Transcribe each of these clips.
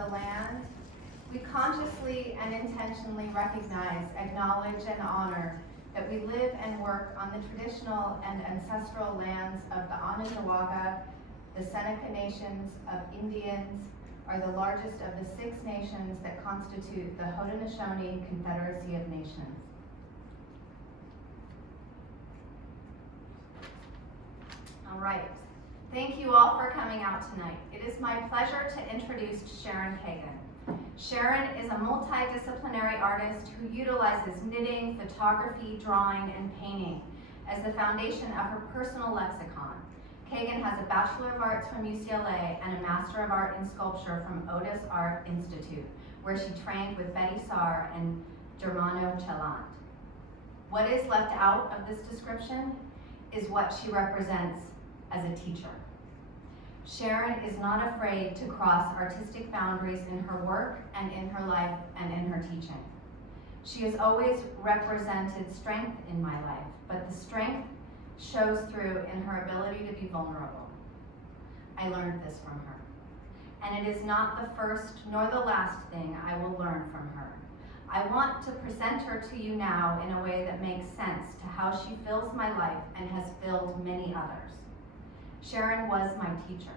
the land, we consciously and intentionally recognize, acknowledge, and honor that we live and work on the traditional and ancestral lands of the Onondaga, the Seneca Nations of Indians, are the largest of the 6 nations that constitute the Haudenosaunee Confederacy of Nations. All right, thank you all for coming out tonight. It is my pleasure to introduce Sharon Kagan. Sharon is a multidisciplinary artist who utilizes knitting, photography, drawing, and painting as the foundation of her personal lexicon. Kagan has a Bachelor of Arts from UCLA and a Master of Art in Sculpture from Otis Art Institute, where she trained with Betty Saar and Germano Cheland. What is left out of this description is what she represents as a teacher. Sharon is not afraid to cross artistic boundaries in her work and in her life and in her teaching. She has always represented strength in my life, but the strength shows through in her ability to be vulnerable. I learned this from her. And it is not the first nor the last thing I will learn from her. I want to present her to you now in a way that makes sense to how she fills my life and has filled many others. Sharon was my teacher.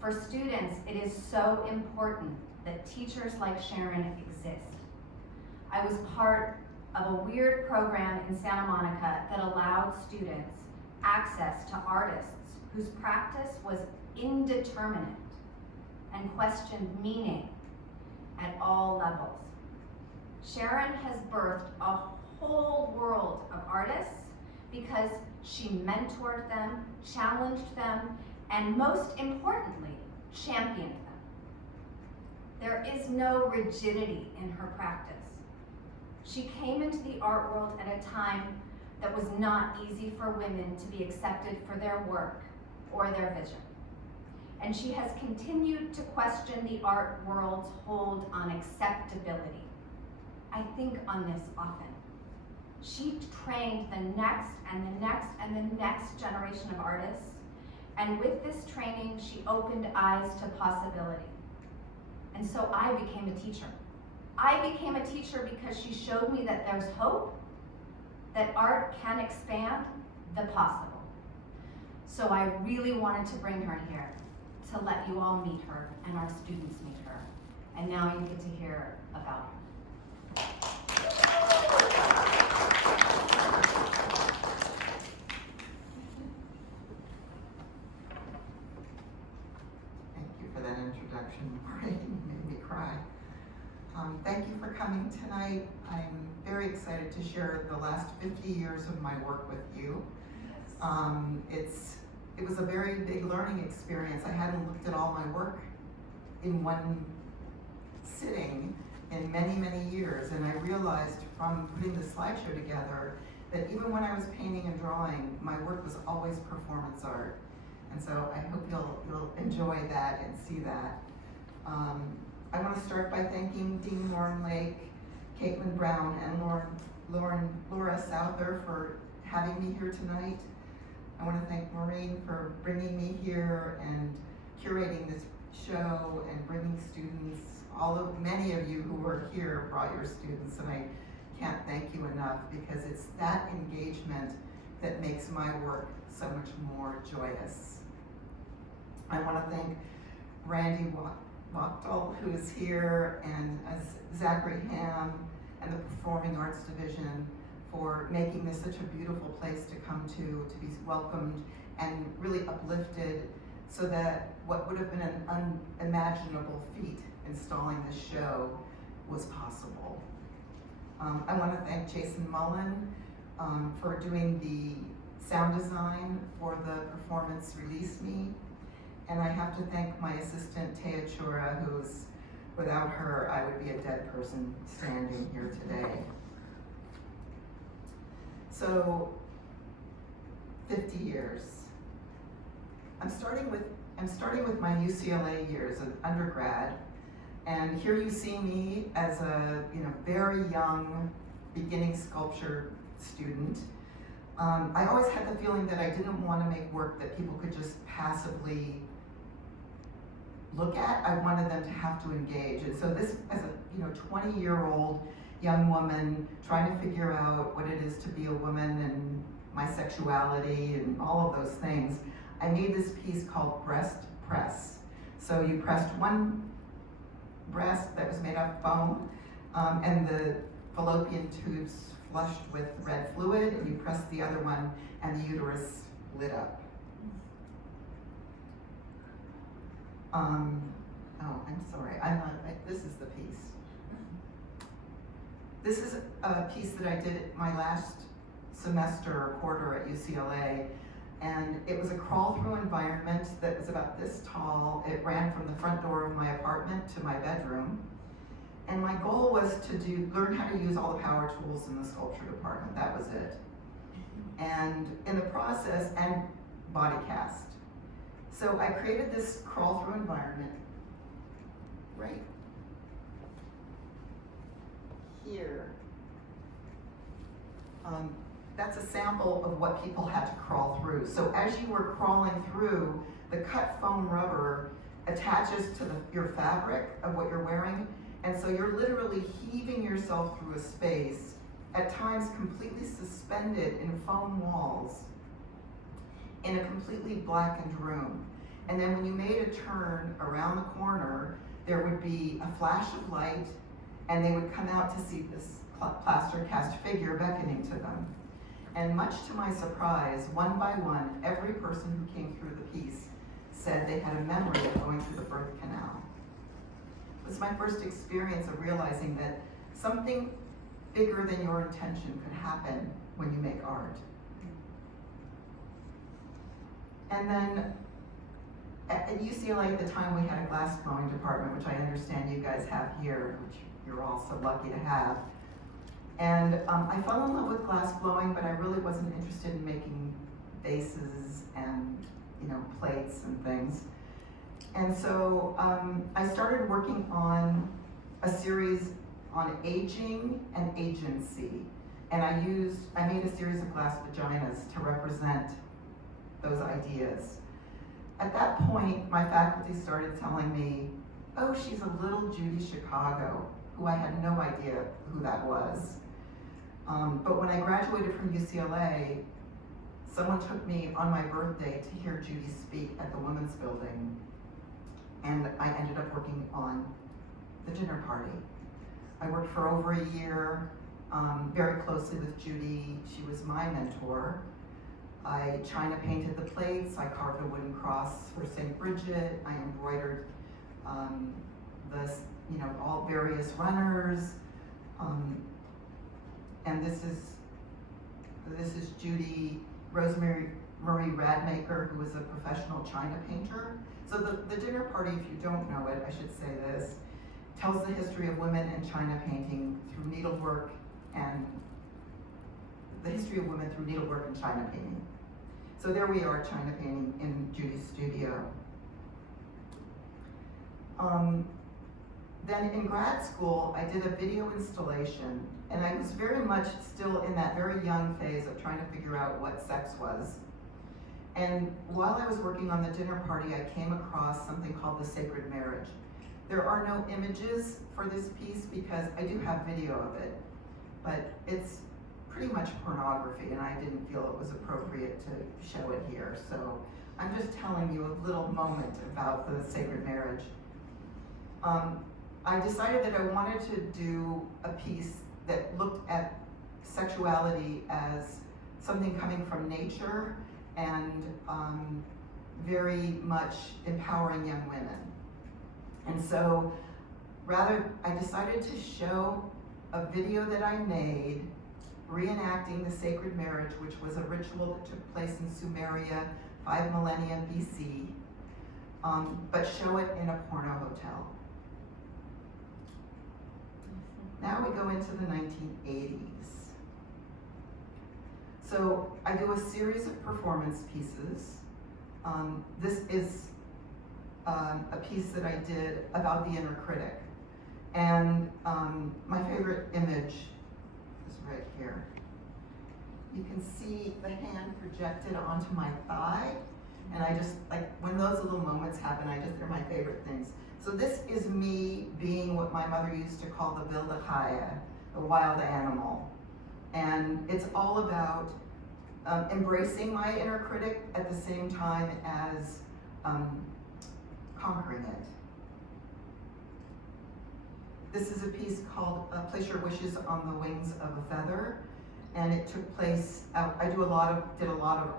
For students, it is so important that teachers like Sharon exist. I was part of a weird program in Santa Monica that allowed students access to artists whose practice was indeterminate and questioned meaning at all levels. Sharon has birthed a whole world of artists because she mentored them, challenged them, and most importantly, championed them. There is no rigidity in her practice. She came into the art world at a time that was not easy for women to be accepted for their work or their vision. And she has continued to question the art world's hold on acceptability. I think on this often. She trained the next and the next and the next generation of artists, and with this training, she opened eyes to possibility. And so I became a teacher. I became a teacher because she showed me that there's hope, that art can expand the possible. So I really wanted to bring her here to let you all meet her and our students meet her. And now you get to hear about her. Thank you for that introduction, Maureen. You made me cry. Thank you for coming tonight. I'm very excited to share the last 50 years of my work with you. It was a very big learning experience. I hadn't looked at all my work in one sitting in many, many years, and I realized from putting the slideshow together that even when I was painting and drawing, my work was always performance art. And so I hope you'll enjoy that and see that. I want to start by thanking Dean Lauren Lake, Caitlin Brown, and Laura Souther for having me here tonight. I want to thank Maureen for bringing me here and curating this show and bringing students. Many of you who are here brought your students, and I can't thank you enough because it's that engagement that makes my work so much more joyous. I want to thank Randy Wachtel, who is here, and Zachary Ham and the Performing Arts Division for making this such a beautiful place to come to be welcomed and really uplifted so that what would have been an unimaginable feat installing this show was possible. I want to thank Jason Mullen for doing the sound design for the performance Release Me. And I have to thank my assistant, Taya Chura, who's, without her, I would be a dead person standing here today. So, 50 years. I'm starting with my UCLA years as undergrad, and here you see me as a very young beginning sculpture student. I always had the feeling that I didn't want to make work that people could just passively look at, I wanted them to have to engage. And so this, as a 20-year-old young woman trying to figure out what it is to be a woman and my sexuality and all of those things, I made this piece called Breast Press. So you pressed one breast that was made of foam, and the fallopian tubes flushed with red fluid, and you pressed the other one, and the uterus lit up. Oh, I'm sorry, this is the piece. This is a piece that I did my last semester or quarter at UCLA, and it was a crawl-through environment that was about this tall. It ran from the front door of my apartment to my bedroom, and my goal was to learn how to use all the power tools in the sculpture department. That was it. And in the process, and body cast. So I created this crawl-through environment right here. That's a sample of what people had to crawl through. So as you were crawling through, the cut foam rubber attaches to your fabric of what you're wearing, and so you're literally heaving yourself through a space, at times completely suspended in foam walls, in a completely blackened room. And then when you made a turn around the corner, there would be a flash of light, and they would come out to see this plaster cast figure beckoning to them. And much to my surprise, one by one, every person who came through the piece said they had a memory of going through the birth canal. It was my first experience of realizing that something bigger than your intention could happen when you make art. And then at UCLA at the time, we had a glass blowing department, which I understand you guys have here, which you're all so lucky to have. And I fell in love with glass blowing, but I really wasn't interested in making vases and plates and things. And so I started working on a series on aging and agency. And I made a series of glass vaginas to represent those ideas. At that point, my faculty started telling me, oh, she's a little Judy Chicago, who I had no idea who that was. But when I graduated from UCLA, someone took me on my birthday to hear Judy speak at the Women's Building, and I ended up working on the dinner party. I worked for over a year, very closely with Judy. She was my mentor. I China painted the plates, I carved a wooden cross for St. Bridget, I embroidered all various runners, and this is Judy Rosemary Marie Radmaker, who was a professional China painter. So the dinner party, if you don't know it, I should say this, tells the history of women in China painting through needlework and the history of women through needlework and China painting. So there we are, China painting in Judy's studio. Then in grad school, I did a video installation, and I was very much still in that very young phase of trying to figure out what sex was. And while I was working on the dinner party, I came across something called the sacred marriage. There are no images for this piece because I do have video of it, but it's pretty much pornography, and I didn't feel it was appropriate to show it here. So I'm just telling you a little moment about the sacred marriage. I decided that I wanted to do a piece that looked at sexuality as something coming from nature and very much empowering young women. And so I decided to show a video that I made reenacting the sacred marriage, which was a ritual that took place in Sumeria 5 millennia BC, but show it in a porno hotel. Now we go into the 1980s. So I do a series of performance pieces. This is a piece that I did about the inner critic. And my favorite image is right here. You can see the hand projected onto my thigh, And I just, like, when those little moments happen, they're my favorite things. So this is me being what my mother used to call the wilde chaya, the wild animal. And it's all about embracing my inner critic at the same time as conquering it. This is a piece called Place Your Wishes on the Wings of a Feather, and it took place I did a lot of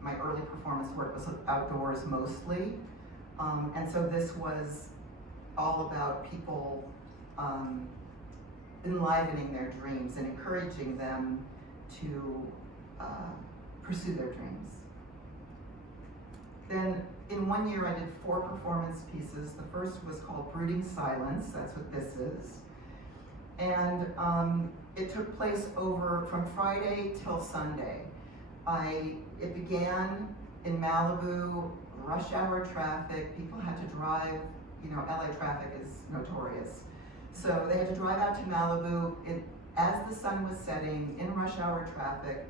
my early performance work was outdoors mostly, and so this was all about people enlivening their dreams and encouraging them to pursue their dreams. Then in 1 year I did 4 performance pieces. The first was called Brooding Silence, that's what this is. And it took place from Friday till Sunday. It began in Malibu, rush hour traffic, people had to drive, LA traffic is notorious. So they had to drive out to Malibu as the sun was setting in rush hour traffic.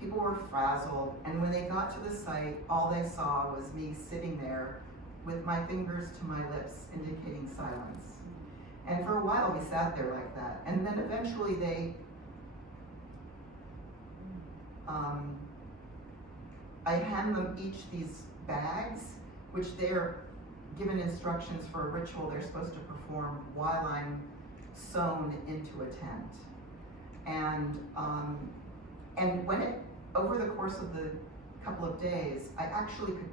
People were frazzled, and when they got to the site, all they saw was me sitting there with my fingers to my lips, indicating silence. And for a while, we sat there like that. And then eventually I hand them each these bags, which they're given instructions for a ritual they're supposed to perform while I'm sewn into a tent. And over the course of the couple of days, I actually could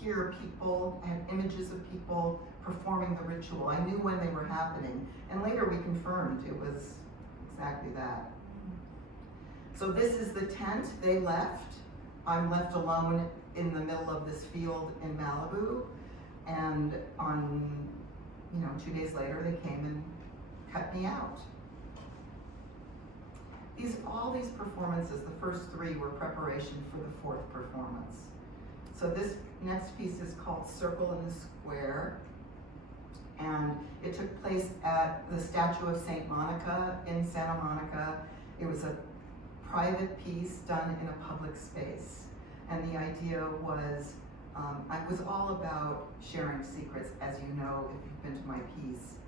hear people, I had images of people performing the ritual. I knew when they were happening, and later we confirmed it was exactly that. So this is the tent. They left. I'm left alone in the middle of this field in Malibu, and on, 2 days later, they came and cut me out. All these performances, the first 3 were preparation for the 4th performance. So this next piece is called Circle in the Square, and it took place at the statue of Saint Monica in Santa Monica. It was a private piece done in a public space, and the idea was, I was all about sharing secrets. As you know, if you've been to my piece,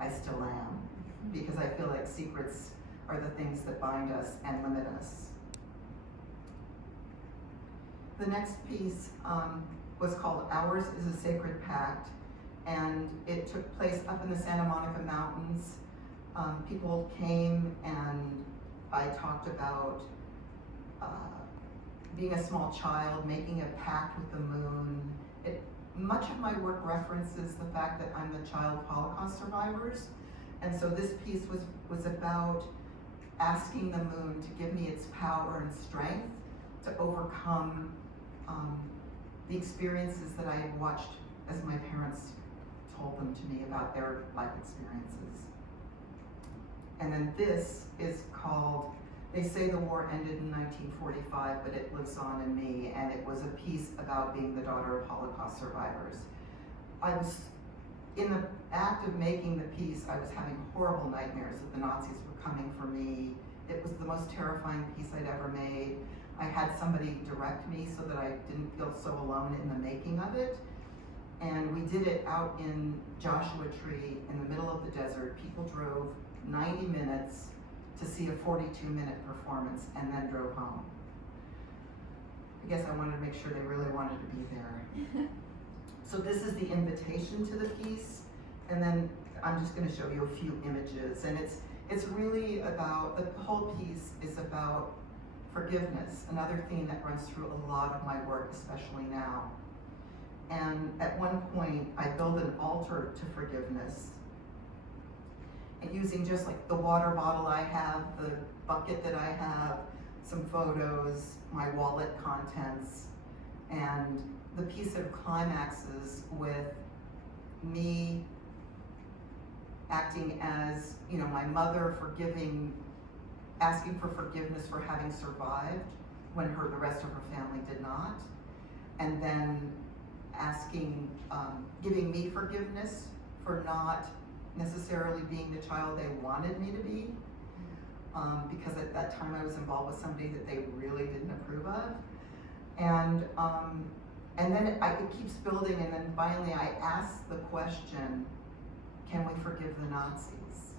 I still am, because I feel like secrets are the things that bind us and limit us. The next piece was called Ours is a Sacred Pact, and it took place up in the Santa Monica Mountains. People came, and I talked about being a small child, making a pact with the moon. Much of my work references the fact that I'm the child of Holocaust survivors, and so this piece was about asking the moon to give me its power and strength to overcome the experiences that I had watched as my parents told them to me about their life experiences. And then this is called, they say the war ended in 1945, but it lives on in me, and it was a piece about being the daughter of Holocaust survivors. I was, in the act of making the piece, I was having horrible nightmares that the Nazis were coming for me. It was the most terrifying piece I'd ever made. I had somebody direct me so that I didn't feel so alone in the making of it. And we did it out in Joshua Tree in the middle of the desert. People drove 90 minutes to see a 42-minute performance and then drove home. I guess I wanted to make sure they really wanted to be there. So this is the invitation to the piece, and then I'm just going to show you a few images. And it's really about, the whole piece is about forgiveness, another theme that runs through a lot of my work, especially now. And at one point, I build an altar to forgiveness, and using just like the water bottle I have, the bucket that I have, some photos, my wallet contents, and the piece of climaxes with me acting as, my mother asking for forgiveness for having survived when the rest of her family did not, and then giving me forgiveness for not necessarily being the child they wanted me to be, because at that time I was involved with somebody that they really didn't approve of. And And then it keeps building, and then finally I ask the question, can we forgive the Nazis?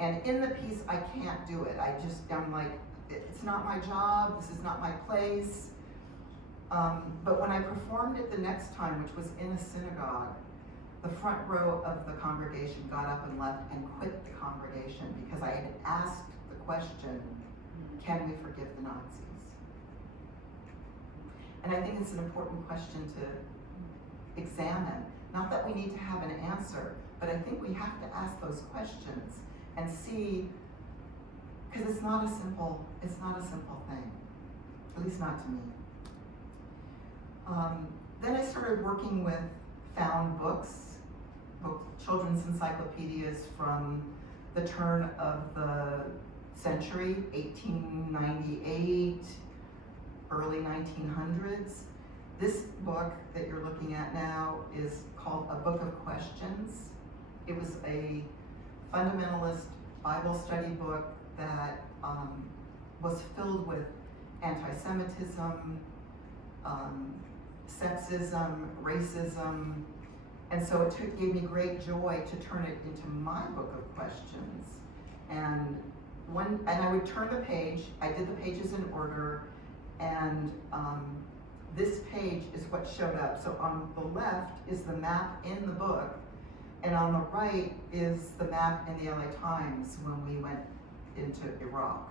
And in the piece, I can't do it. I'm like, it's not my job, this is not my place. But when I performed it the next time, which was in a synagogue, the front row of the congregation got up and left and quit the congregation because I had asked the question, can we forgive the Nazis? And I think it's an important question to examine. Not that we need to have an answer, but I think we have to ask those questions and see, because it's not a simple thing, at least not to me. Then I started working with found books, children's encyclopedias from the turn of the century, 1898, early 1900s. This book that you're looking at now is called A Book of Questions. It was a fundamentalist Bible study book that was filled with anti-Semitism, sexism, racism, and so it gave me great joy to turn it into my book of questions. And I would turn the page. I did the pages in order, and this page is what showed up. So on the left is the map in the book, and on the right is the map in the LA Times when we went into Iraq.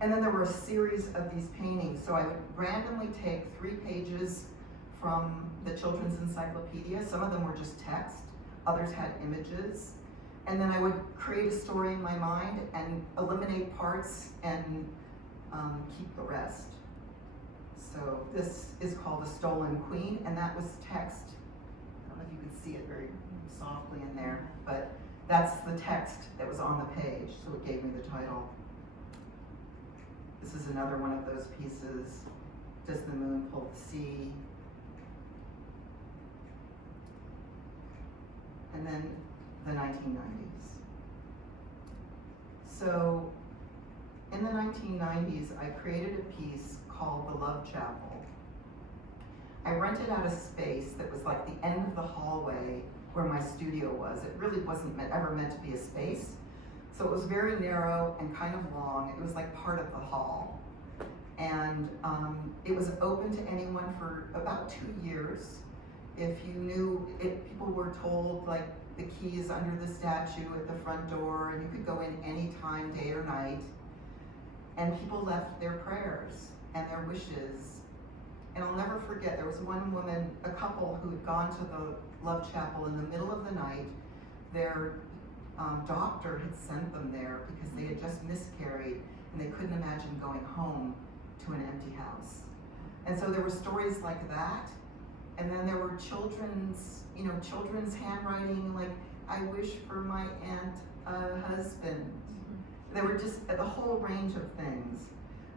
And then there were a series of these paintings. So I would randomly take 3 pages from the children's encyclopedia. Some of them were just text, others had images. And then I would create a story in my mind and eliminate parts and keep the rest. So this is called The Stolen Queen, and that was text. I don't know if you can see it very softly in there, but that's the text that was on the page, so it gave me the title. This is another one of those pieces. Does the moon pull the sea? And then the 1990s. So in the 1990s, I created a piece called The Love Chapel. I rented out a space that was like the end of the hallway where my studio was. It really wasn't ever meant to be a space. So it was very narrow and kind of long. It was like part of the hall. And it was open to anyone for about 2 years. If you knew it, people were told like the key is under the statue at the front door, and you could go in any time, day or night. And people left their prayers and their wishes. And I'll never forget, there was one woman, a couple who had gone to the Love Chapel in the middle of the night. Their doctor had sent them there because they had just miscarried and they couldn't imagine going home to an empty house. And so there were stories like that. And then there were children's handwriting, like, I wish for my aunt a husband. There were just the whole range of things.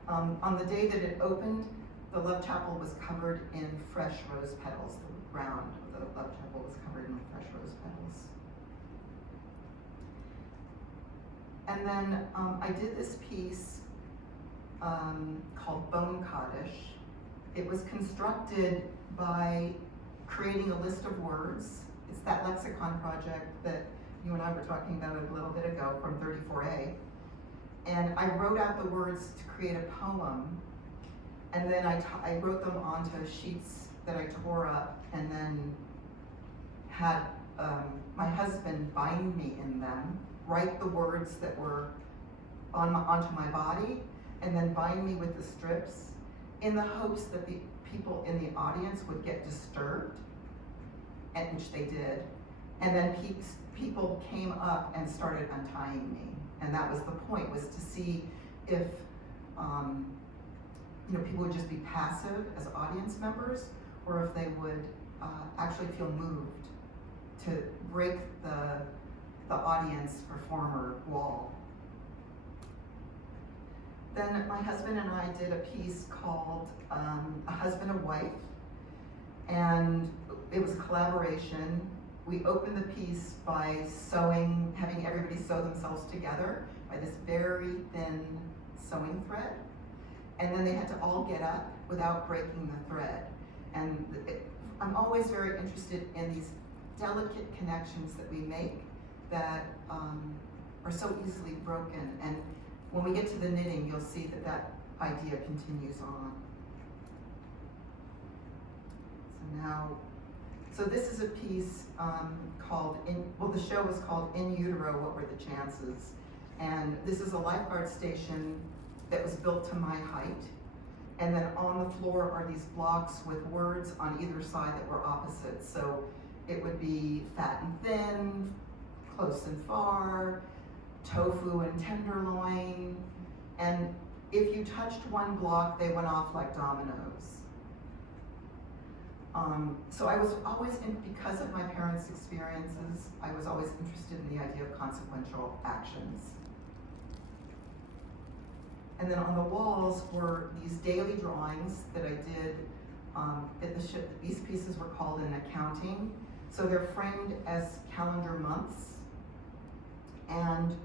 On the day that it opened, the Love Chapel was covered in fresh rose petals. The ground of the Love Chapel was covered in fresh rose petals. And then I did this piece called Bone Kaddish. It was constructed by creating a list of words. It's that lexicon project that you and I were talking about a little bit ago from 34A. And I wrote out the words to create a poem, and then I wrote them onto sheets that I tore up, and then had my husband bind me in them, write the words that were onto my body, and then bind me with the strips in the hopes that the people in the audience would get disturbed, and which they did. And then people came up and started untying me. And that was the point, was to see if people would just be passive as audience members, or if they would actually feel moved to break the audience performer wall. Then my husband and I did a piece called A Husband and Wife, and it was a collaboration. We opened the piece by having everybody sew themselves together by this very thin sewing thread. and then they had to all get up without breaking the thread. And I'm always very interested in these delicate connections that we make that are so easily broken. And when we get to the knitting, you'll see that that idea continues on. So this is a piece called, the show was called In Utero, What Were the Chances? And this is a lifeguard station that was built to my height. And then on the floor are these blocks with words on either side that were opposite. So it would be fat and thin, close and far, tofu and tenderloin. And if you touched one block, they went off like dominoes. So I was always, because of my parents' experiences, I was always interested in the idea of consequential actions. And then on the walls were these daily drawings that I did at the ship. These pieces were called in accounting. So they're framed as calendar months. And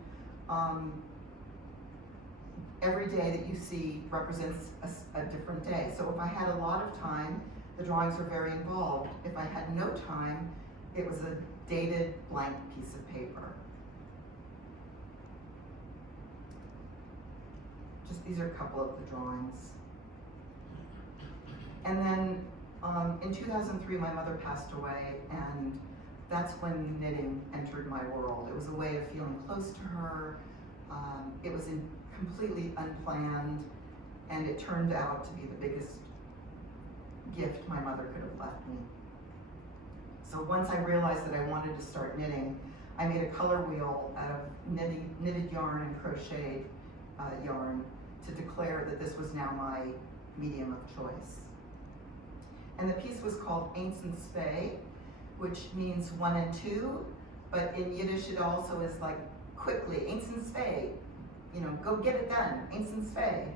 every day that you see represents a different day. So if I had a lot of time, the drawings were very involved. If I had no time, it was a dated blank piece of paper. These are a couple of the drawings. And then in 2003, my mother passed away, and that's when knitting entered my world. It was a way of feeling close to her. It was completely unplanned, and it turned out to be the biggest gift my mother could have left me. So once I realized that I wanted to start knitting, I made a color wheel out of knitted yarn and crocheted yarn to declare that this was now my medium of choice. And the piece was called Eens en Twee, which means 1 and 2, but in Yiddish it also is like quickly, Eens en Twee, go get it done, Eens en Twee,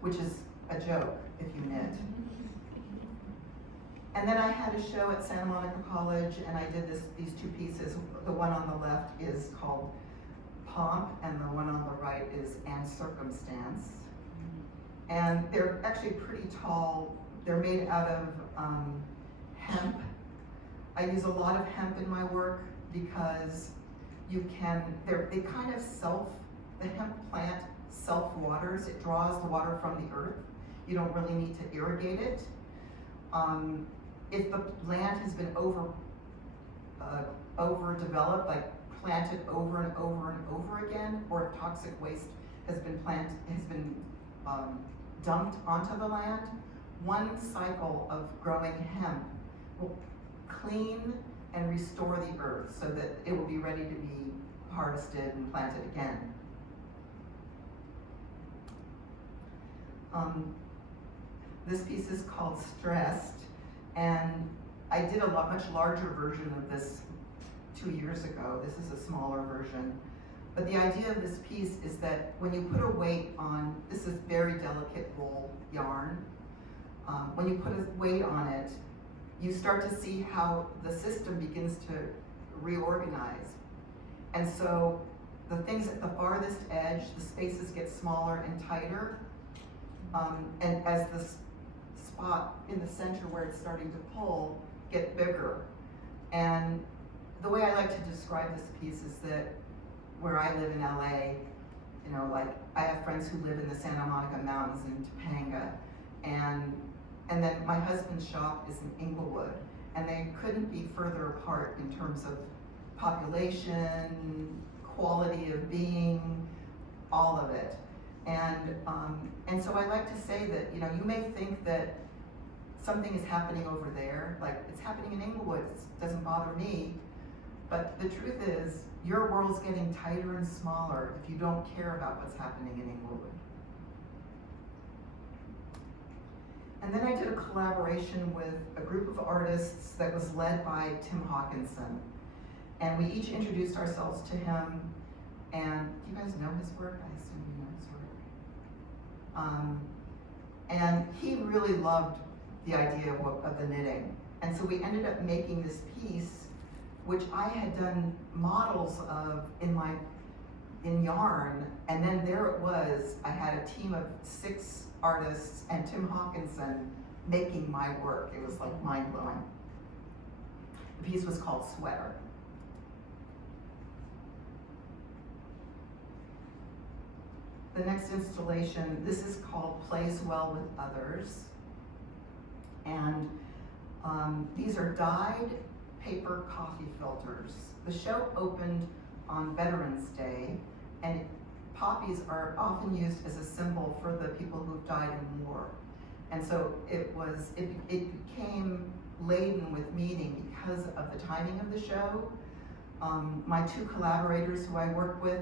which is a joke if you knit. And then I had a show at Santa Monica College, and I did these two pieces. The one on the left is called Pomp, and the one on the right is And Circumstance. And they're actually pretty tall. They're made out of hemp. I use a lot of hemp in my work because they kind of the hemp plant self-waters. It draws the water from the earth. You don't really need to irrigate it. If the land has been overdeveloped, like planted over and over and over again, or if toxic waste has been dumped onto the land, one cycle of growing hemp will clean and restore the earth so that it will be ready to be harvested and planted again. This piece is called Stressed, and I did a much larger version of this 2 years ago. This is a smaller version. But the idea of this piece is that when you put a weight on, this is very delicate wool yarn, when you put a weight on it, you start to see how the system begins to reorganize. And so the things at the farthest edge, the spaces get smaller and tighter, and as the spot in the center where it's starting to pull get bigger. And the way I like to describe this piece is that where I live in LA, I have friends who live in the Santa Monica Mountains in Topanga, and then my husband's shop is in Inglewood, and they couldn't be further apart in terms of population, quality of being, all of it. And so I like to say that, you may think that something is happening over there, like it's happening in Inglewood, it doesn't bother me, but the truth is, your world's getting tighter and smaller if you don't care about what's happening in Inglewood. And then I did a collaboration with a group of artists that was led by Tim Hawkinson. And we each introduced ourselves to him. And do you guys know his work? I assume you know his work. And he really loved the idea of the knitting. And so we ended up making this piece, which I had done models of in my in yarn, and then there it was. I had a team of 6 artists and Tim Hawkinson making my work. It was like mind-blowing. The piece was called Sweater. The next installation, this is called Plays Well with Others. And these are dyed paper coffee filters. The show opened on Veterans Day, and poppies are often used as a symbol for the people who've died in war. And so it became laden with meaning because of the timing of the show. My 2 collaborators who I work with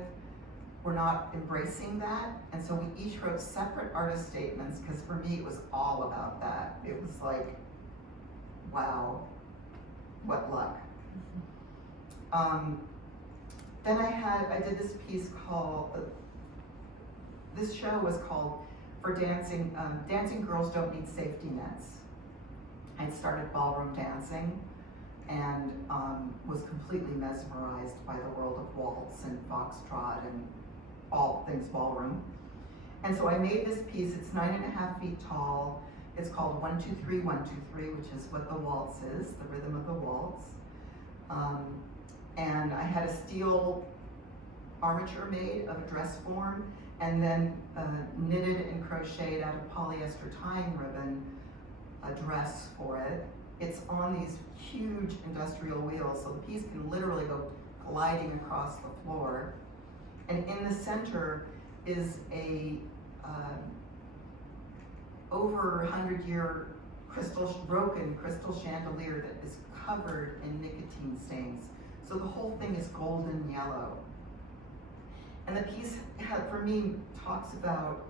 were not embracing that, and so we each wrote separate artist statements, because for me it was all about that. It was like, wow, what luck. Then I did this piece called, this show was called For Dancing, Dancing Girls Don't Need Safety Nets. I'd started ballroom dancing and was completely mesmerized by the world of waltz and foxtrot and all things ballroom. And so I made this piece. It's 9.5 feet tall. It's called 1, 2, 3, 1, 2, 3, which is what the waltz is, the rhythm of the waltz. And I had a steel armature made of a dress form, and then knitted and crocheted out of polyester tying ribbon a dress for it. It's on these huge industrial wheels, so the piece can literally go gliding across the floor. And in the center is a over 100-year broken crystal chandelier that is covered in nicotine stains. So the whole thing is golden yellow. And the piece, for me, talks about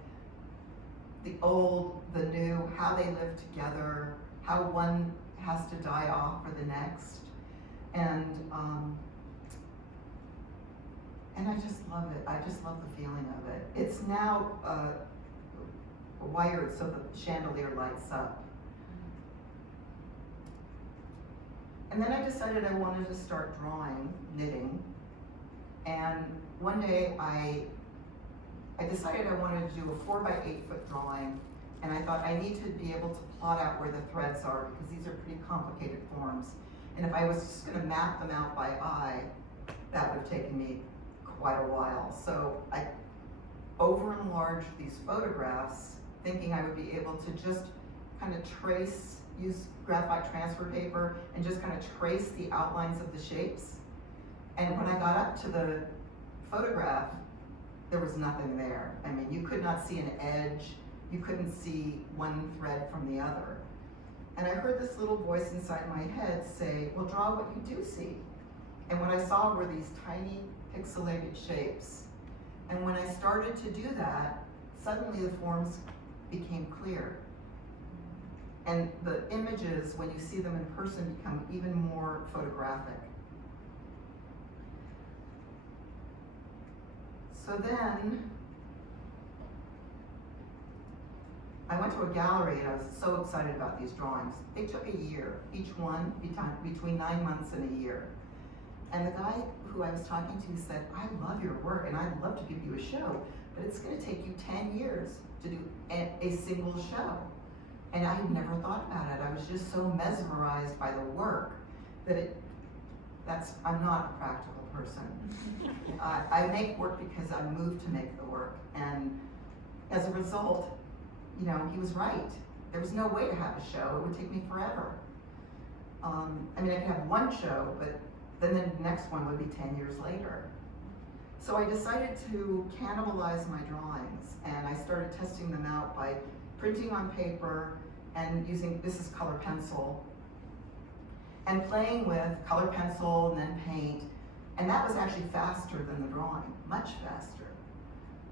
the old, the new, how they live together, how one has to die off for the next. And I just love it. I just love the feeling of it. It's now wired so the chandelier lights up. And then I decided I wanted to start drawing, knitting. And one day I decided I wanted to do a 4 by 8 foot drawing, and I thought I need to be able to plot out where the threads are, because these are pretty complicated forms. And if I was just gonna map them out by eye, that would have taken me quite a while. So I over-enlarged these photographs, thinking I would be able to just kind of use graphite transfer paper and just kind of trace the outlines of the shapes. And when I got up to the photograph, there was nothing there. I mean, you could not see an edge. You couldn't see one thread from the other. And I heard this little voice inside my head say, well, draw what you do see. And what I saw were these tiny pixelated shapes. And when I started to do that, suddenly the forms became clear. And the images, when you see them in person, become even more photographic. So then, I went to a gallery and I was so excited about these drawings. They took a year, each one between 9 months and a year. And the guy who I was talking to said, I love your work and I'd love to give you a show, but it's gonna take you 10 years to do a single show. And I had never thought about it. I was just so mesmerized by the work that I'm not a practical person. I make work because I'm moved to make the work. And as a result, you know, he was right. There was no way to have a show. It would take me forever. I mean, I could have one show, but then the next one would be 10 years later. So I decided to cannibalize my drawings, and I started testing them out by printing on paper and using, this is color pencil, and playing with color pencil and then paint. And that was actually faster than the drawing, much faster.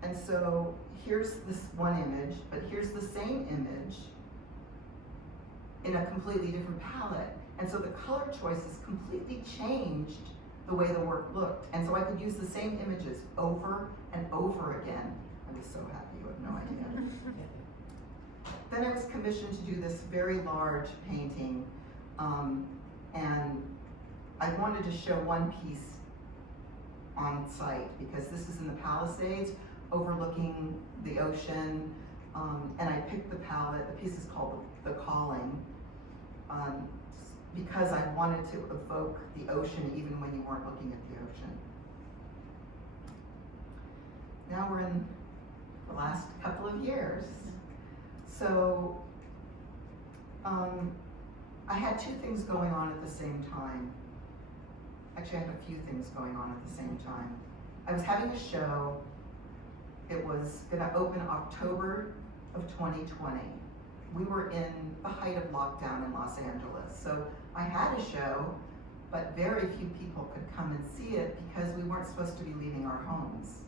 And so here's this one image, but here's the same image in a completely different palette. And so the color choices completely changed the way the work looked. And so I could use the same images over and over again. I was so happy, you have no idea. Then I was commissioned to do this very large painting, and I wanted to show one piece on site, because this is in the Palisades overlooking the ocean. And I picked the palette, the piece is called The Calling, because I wanted to evoke the ocean even when you weren't looking at the ocean. Now we're in the last couple of years. So I had two things going on at the same time. Actually, I had a few things going on at the same time. I was having a show. It was gonna open October of 2020. We were in the height of lockdown in Los Angeles. So I had a show, but very few people could come and see it because we weren't supposed to be leaving our homes.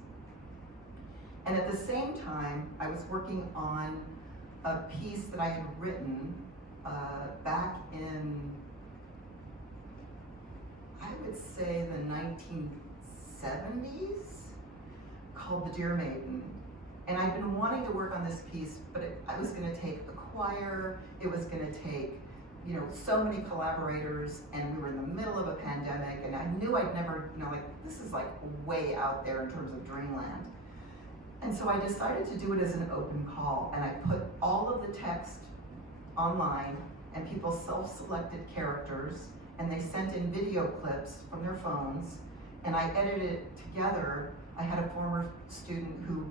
And at the same time, I was working on a piece that I had written back in, I would say, the 1970s, called The Dear Maiden. And I'd been wanting to work on this piece, but I was gonna take a choir, it was gonna take, you know, so many collaborators, and we were in the middle of a pandemic, and I knew I'd never, you know, like, this is like way out there in terms of dreamland. And so I decided to do it as an open call, and I put all of the text online, and people self-selected characters, and they sent in video clips from their phones, and I edited it together. I had a former student who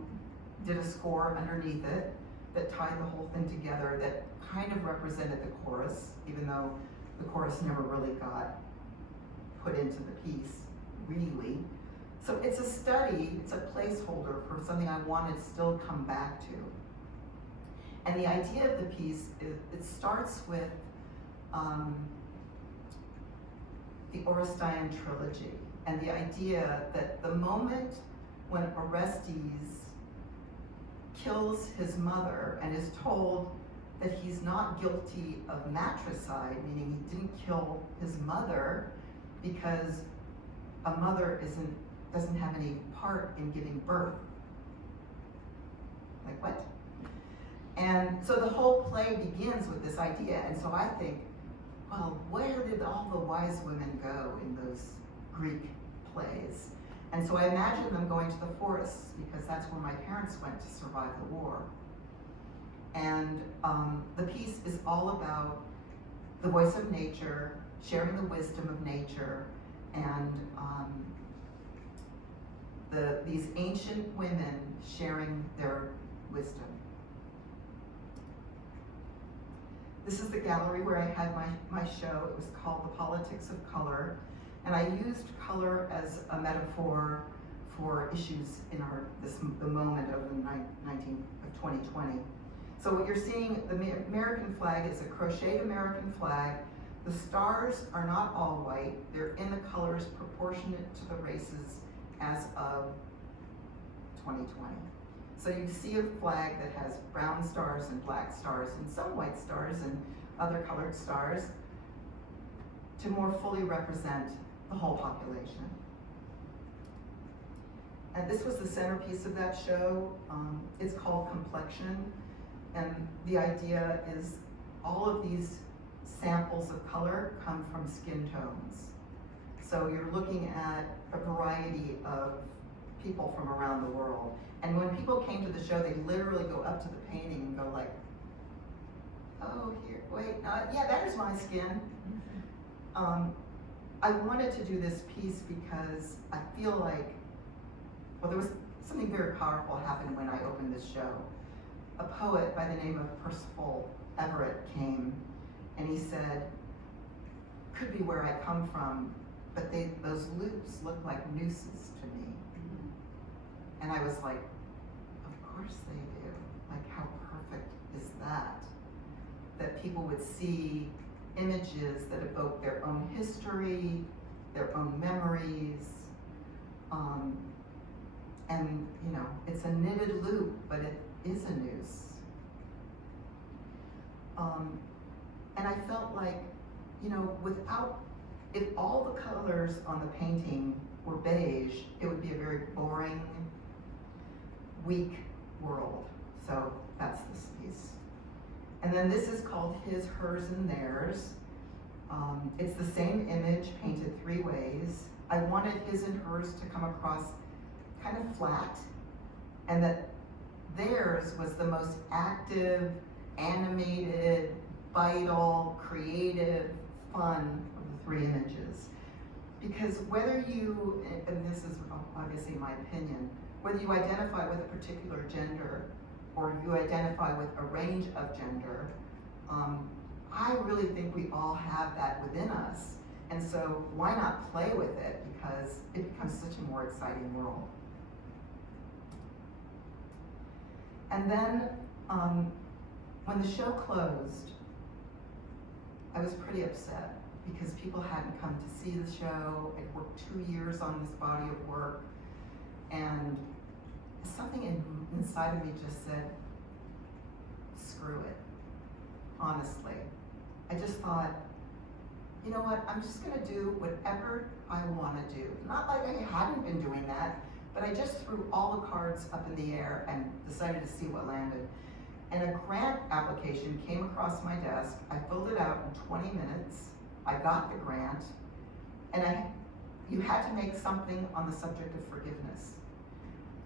did a score underneath it that tied the whole thing together that kind of represented the chorus, even though the chorus never really got put into the piece, really. So it's a study, it's a placeholder for something I want to still come back to. And the idea of the piece is, it starts with the Orestein trilogy, and the idea that the moment when Orestes kills his mother and is told that he's not guilty of matricide, meaning he didn't kill his mother because a mother doesn't have any part in giving birth. Like what? And so the whole play begins with this idea, and so I think, well, where did all the wise women go in those Greek plays? And so I imagine them going to the forests, because that's where my parents went to survive the war. And the piece is all about the voice of nature, sharing the wisdom of nature, and these ancient women sharing their wisdom. This is the gallery where I had my show. It was called The Politics of Color. And I used color as a metaphor for issues in the moment of 2020. So what you're seeing, the American flag is a crocheted American flag. The stars are not all white. They're in the colors proportionate to the races as of 2020. So you see a flag that has brown stars and black stars and some white stars and other colored stars to more fully represent the whole population. And this was the centerpiece of that show. It's called Complexion, and the idea is all of these samples of color come from skin tones. So you're looking at a variety of people from around the world. And when people came to the show, they literally go up to the painting and go like, oh, here, wait, yeah, that is my skin. I wanted to do this piece because I feel like, well, there was something very powerful happened when I opened this show. A poet by the name of Percival Everett came, and he said, could be where I come from, but those loops look like nooses to me. And I was like, of course they do. Like, how perfect is that? That people would see images that evoke their own history, their own memories, and you know, it's a knitted loop, but it is a noose. And I felt like, you know, if all the colors on the painting were beige, it would be a very boring, weak world. So that's this piece. And then this is called His, Hers, and Theirs. It's the same image painted 3 ways. I wanted his and hers to come across kind of flat, and that theirs was the most active, animated, vital, creative, fun of the three images. Because whether you, and this is obviously my opinion, whether you identify with a particular gender or you identify with a range of gender, I really think we all have that within us. And so why not play with it, because it becomes such a more exciting world. And then when the show closed, I was pretty upset because people hadn't come to see the show. I'd worked 2 years on this body of work, and something inside of me just said, screw it, honestly. I just thought, you know what, I'm just gonna do whatever I wanna do. Not like I hadn't been doing that, but I just threw all the cards up in the air and decided to see what landed. And a grant application came across my desk. I filled it out in 20 minutes. I got the grant, and you had to make something on the subject of forgiveness.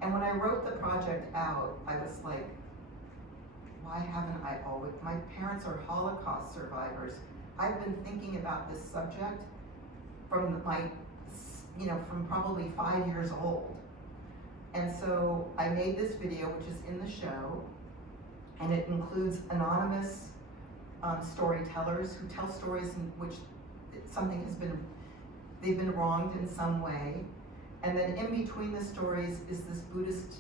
And when I wrote the project out, I was like, why haven't I always, my parents are Holocaust survivors. I've been thinking about this subject from from probably 5 years old. And so I made this video, which is in the show, and it includes anonymous storytellers who tell stories in which they've been wronged in some way. And then in between the stories is this Buddhist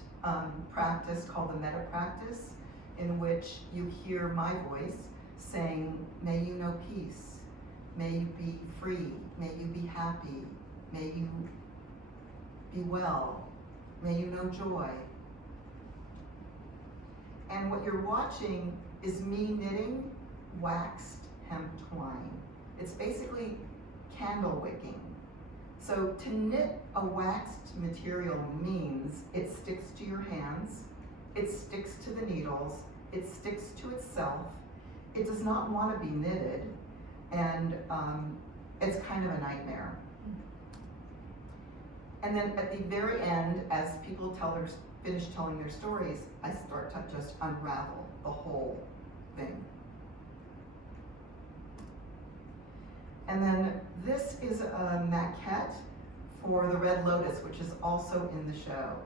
practice called the metta practice, in which you hear my voice saying, may you know peace, may you be free, may you be happy, may you be well, may you know joy. And what you're watching is me knitting waxed hemp twine. It's basically candle wicking. So to knit a waxed material means it sticks to your hands, it sticks to the needles, it sticks to itself, it does not want to be knitted, and it's kind of a nightmare. And then at the very end, as people finish telling their stories, I start to just unravel the whole thing. And then this is a maquette for the Red Lotus, which is also in the show.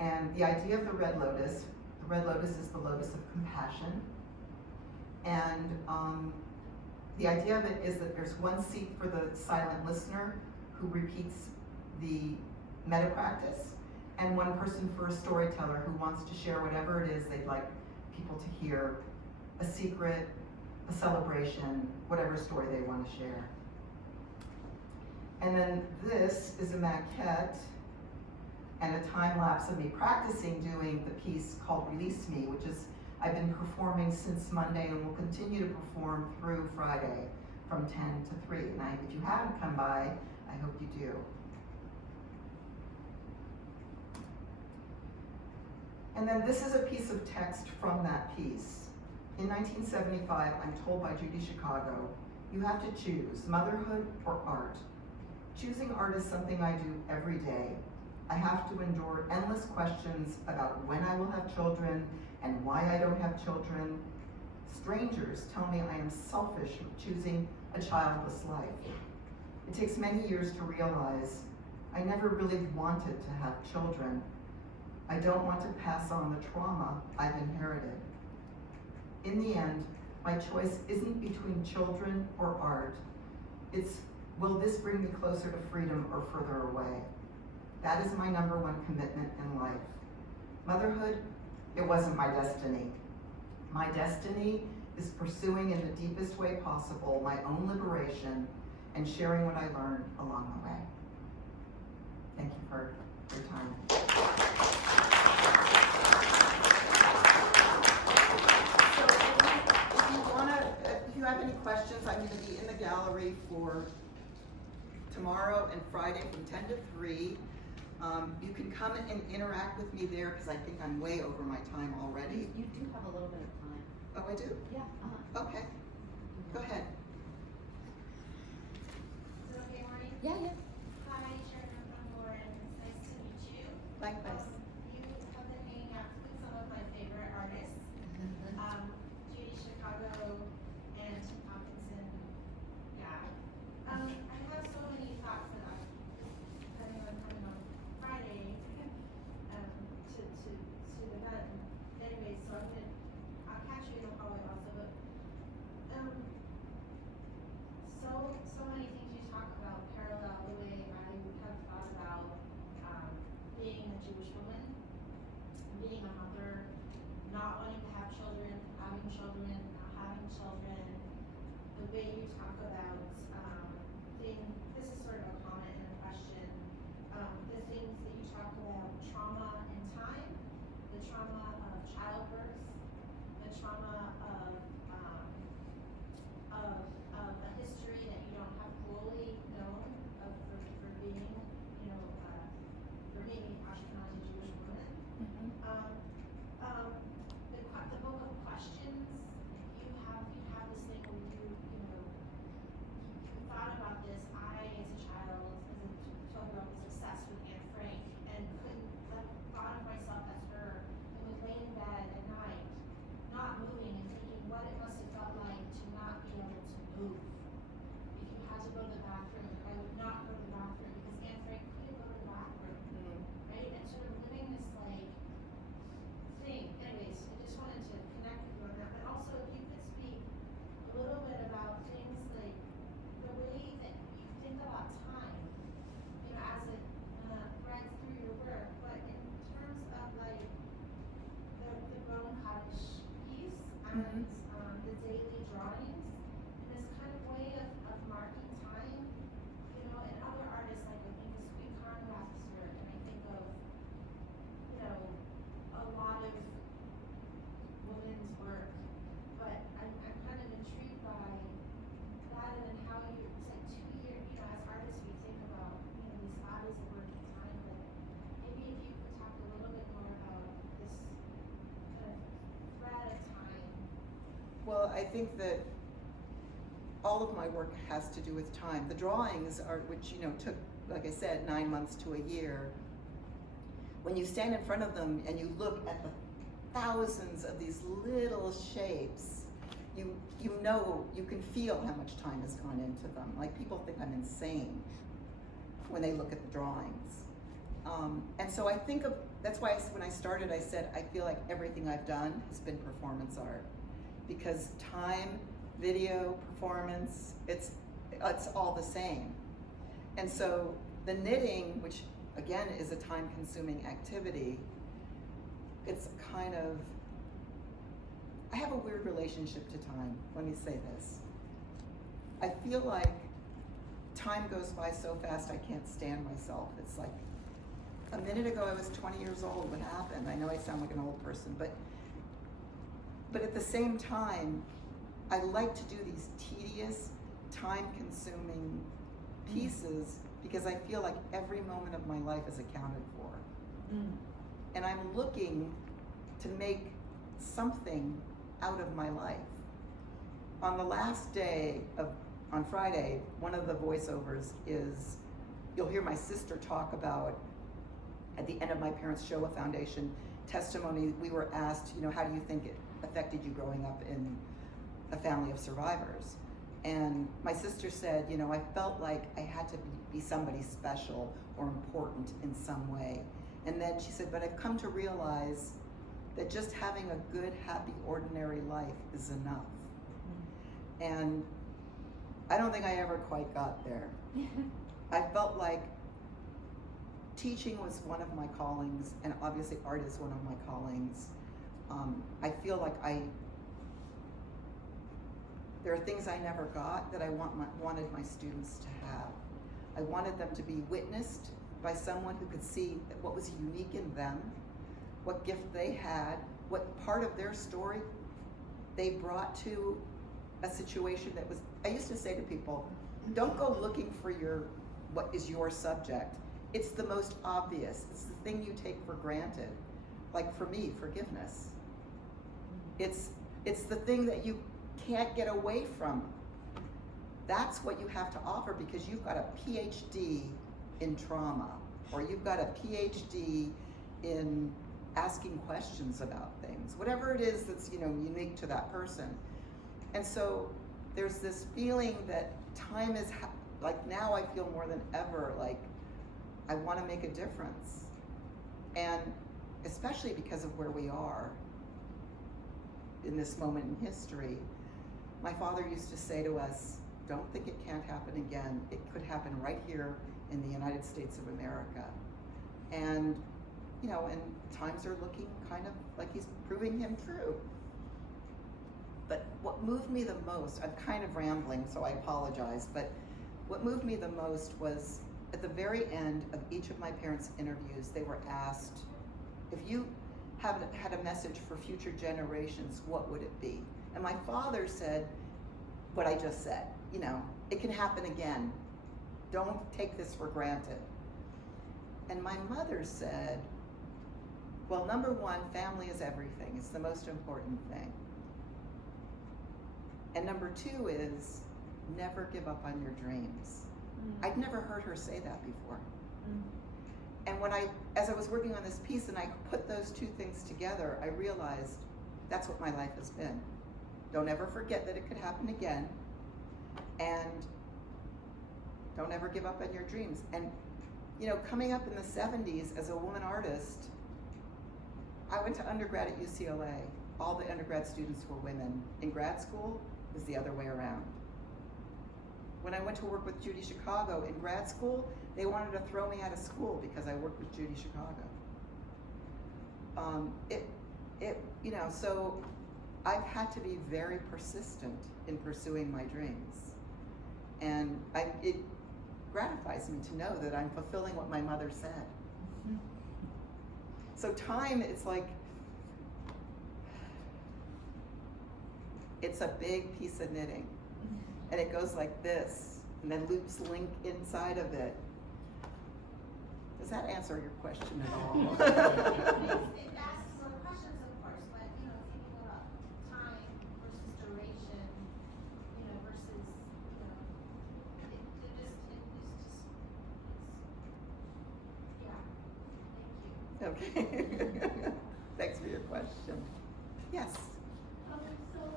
And the idea of the Red Lotus is the lotus of compassion. And the idea of it is that there's one seat for the silent listener who repeats the metta practice, and one person for a storyteller who wants to share whatever it is they'd like people to hear, a secret, a celebration, whatever story they want to share. And then this is a maquette and a time lapse of me practicing doing the piece called Release Me, which is I've been performing since Monday and will continue to perform through Friday from 10 to 3. And if you haven't come by, I hope you do. And then this is a piece of text from that piece. In 1975, I'm told by Judy Chicago, you have to choose motherhood or art. Choosing art is something I do every day. I have to endure endless questions about when I will have children and why I don't have children. Strangers tell me I am selfish for choosing a childless life. It takes many years to realize I never really wanted to have children. I don't want to pass on the trauma I've inherited. In the end, my choice isn't between children or art. It's, will this bring me closer to freedom or further away? That is my #1 commitment in life. Motherhood, it wasn't my destiny. My destiny is pursuing in the deepest way possible my own liberation and sharing what I learned along the way. Thank you for your time. If you have any questions, I'm going to be in the gallery for tomorrow and Friday from 10 to 3. You can come and interact with me there because I think I'm way over my time already. You do have a little bit of time. Oh, I do? Yeah. Okay. Go ahead. Is it okay, Maureen? Yeah, yeah. Hi, Sharon from I think that all of my work has to do with time. The drawings are, which took, like I said, 9 months to a year. When you stand in front of them and you look at the thousands of these little shapes, you can feel how much time has gone into them. Like, people think I'm insane when they look at the drawings. And so I think that's why when I started, I said, I feel like everything I've done has been performance art. Because time, video, performance, it's all the same. And so the knitting, which again is a time-consuming activity, it's kind of, I have a weird relationship to time. Let me say this. I feel like time goes by so fast I can't stand myself. It's like, a minute ago I was 20 years old. What happened? I know I sound like an old person, but at the same time, I like to do these tedious, time-consuming pieces because I feel like every moment of my life is accounted for. And I'm looking to make something out of my life. On the last day on Friday, one of the voiceovers is, you'll hear my sister talk about, at the end of my parents' Showa Foundation testimony, we were asked, how do you think it affected you growing up in a family of survivors? And my sister said, I felt like I had to be somebody special or important in some way. And then she said, but I've come to realize that just having a good, happy, ordinary life is enough. And I don't think I ever quite got there. I felt like teaching was one of my callings, and obviously art is one of my callings. I feel like there are things I never got that I wanted my students to have. I wanted them to be witnessed by someone who could see what was unique in them, what gift they had, what part of their story they brought to a situation that was, I used to say to people, don't go looking for what is your subject. It's the most obvious. It's the thing you take for granted. Like for me, forgiveness. It's the thing that you can't get away from. That's what you have to offer because you've got a PhD in trauma, or you've got a PhD in asking questions about things, whatever it is that's unique to that person. And so there's this feeling that time is like, now I feel more than ever like I want to make a difference, and especially because of where we are in this moment in history. My father used to say to us, don't think it can't happen again. It could happen right here in the United States of America. And, and times are looking kind of like he's proving him true. But what moved me the most, I'm kind of rambling, so I apologize, but what moved me the most was at the very end of each of my parents' interviews, they were asked, if you had a message for future generations, what would it be? And my father said what I just said, it can happen again. Don't take this for granted. And my mother said, well, number one, family is everything. It's the most important thing. And number two is never give up on your dreams. I'd never heard her say that before. And as I was working on this piece and I put those two things together, I realized that's what my life has been. Don't ever forget that it could happen again, and don't ever give up on your dreams. And coming up in the 70s as a woman artist, I went to undergrad at UCLA. All the undergrad students were women. In grad school, it was the other way around. When I went to work with Judy Chicago in grad school, they wanted to throw me out of school because I worked with Judy Chicago. So I've had to be very persistent in pursuing my dreams. And it gratifies me to know that I'm fulfilling what my mother said. So time, it's like, it's a big piece of knitting. And it goes like this, and then loops link inside of it. Does that answer your question at all? It asks some questions, of course, but thinking about time versus duration, Okay. Thanks for your question. Yes. So I've went to your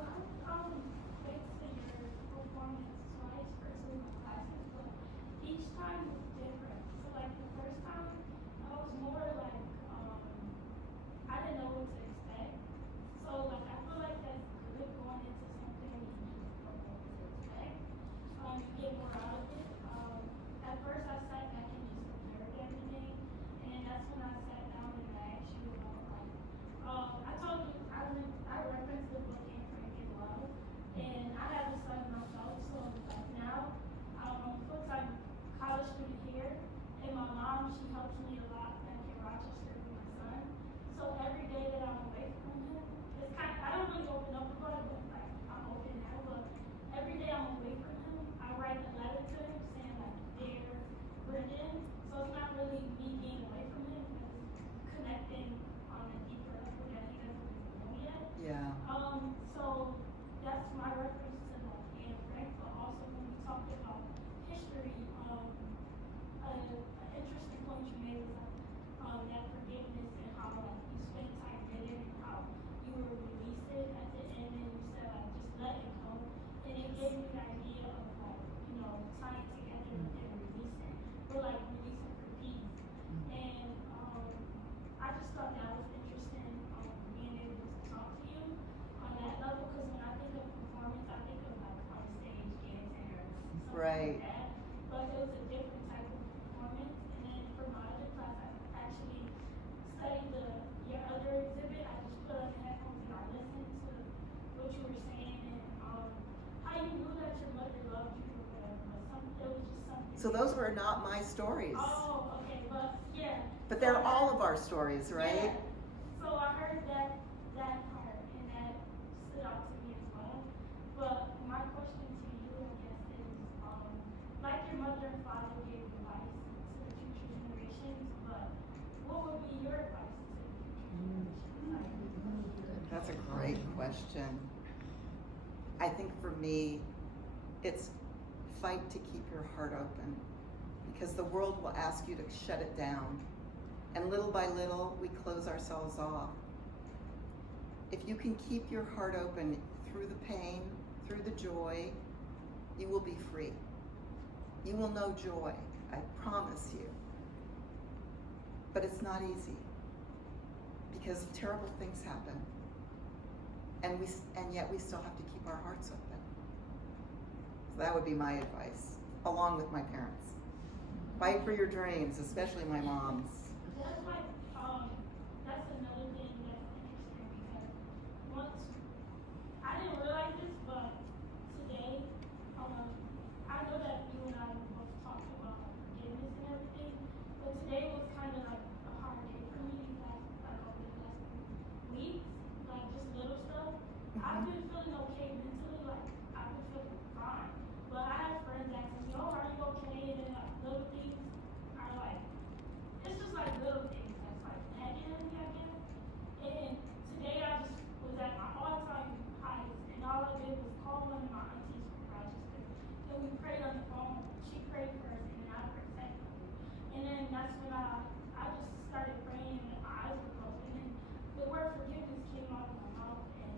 performance twice for some of my classes, but each time was different. So like the first time, I was more like, I didn't know what to expect. So like I feel like that's good going into something when you just don't know what to expect. You get more out of it. At first I sat back and just observed everything, and that's when I sat down and I asked you about like, I told you I referenced the book in Frank and Love, and I have a son myself, so like now I'm a full-time college student here, and my mom, she helps me a lot back in Rochester with my son. So every day that I'm away from him, it's kind of, I don't really open up about it, but like I'm open now, but every day I'm away from him, I write a letter to him saying like, dear Brendan. So it's not really me being away from him, it's connecting on a deeper level that he doesn't really know yet. Yeah. So that's my reference to like Anne Frank, but also when we talked about history, an interesting point you made was like that forgiveness and how like you spent time with it and how you will release it at the end, and you said like just let it go, and it gave me an idea of like, you know, tying together and releasing, or like releasing for peace. And I just thought that was interesting, being able to talk to you on that level, because when I think of performance, I think of like on stage dancing or something Right. like that. But it was a different type of performance. And then for my other class, I actually studied your other exhibit. I just put on the headphones and I listened to what you were saying, and how you knew that your mother loved you or whatever. But it was just something. So those were not my stories. Oh, okay, but yeah. But they're all of our stories, right? Yeah. So I heard that part, and that stood out to me as well. But my question to you, I guess, is like your mother and father gave advice to the future generations, but what would be your advice to the future generations? That's a great question. I think for me, it's fight to keep your heart open, because the world will ask you to shut it down. And little by little, we close ourselves off. If you can keep your heart open through the pain, through the joy, you will be free. You will know joy, I promise you. But it's not easy, because terrible things happen. And yet we still have to keep our hearts open. So that would be my advice, along with my parents. Fight for your dreams, especially my mom's. That's like, that's another thing that's interesting, because once, I didn't realize this, but today, I know that you and I both talked about like, forgiveness and everything, but today was kind of like a hard day for me, like over the last weeks, like just little stuff. I've been feeling okay mentally, like I've been feeling fine, but I have friends asking me, oh, are you okay? And then like little things are like, it's just like little things that's like nagging at me, I guess. And today I just was at my all-time highest, and all I did was call one of my aunties from Rochester, and we prayed on the phone. She prayed first, and then I prayed secondly. And then that's when I just started praying, and my eyes were closed, and then the word forgiveness came out of my mouth, and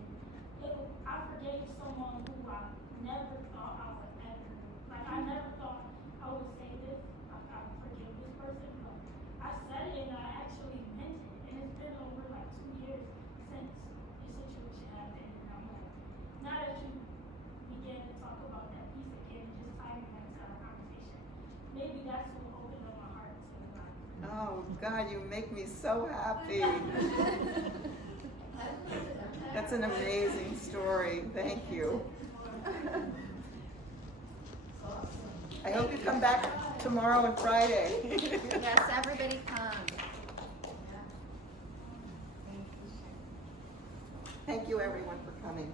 I forgave someone who I never thought I would ever, like I never thought I would say this, I forgive this person, but I said it and I actually meant it, and it's been over like 2 years since the situation happened, and I'm like, now that you began to talk about that piece again, just tying it back to our conversation, maybe that's what opened up my heart to like. Oh God, you make me so happy. That's an amazing story. Thank you. I hope you come back tomorrow and Friday. Yes, everybody come. Thank you everyone for coming.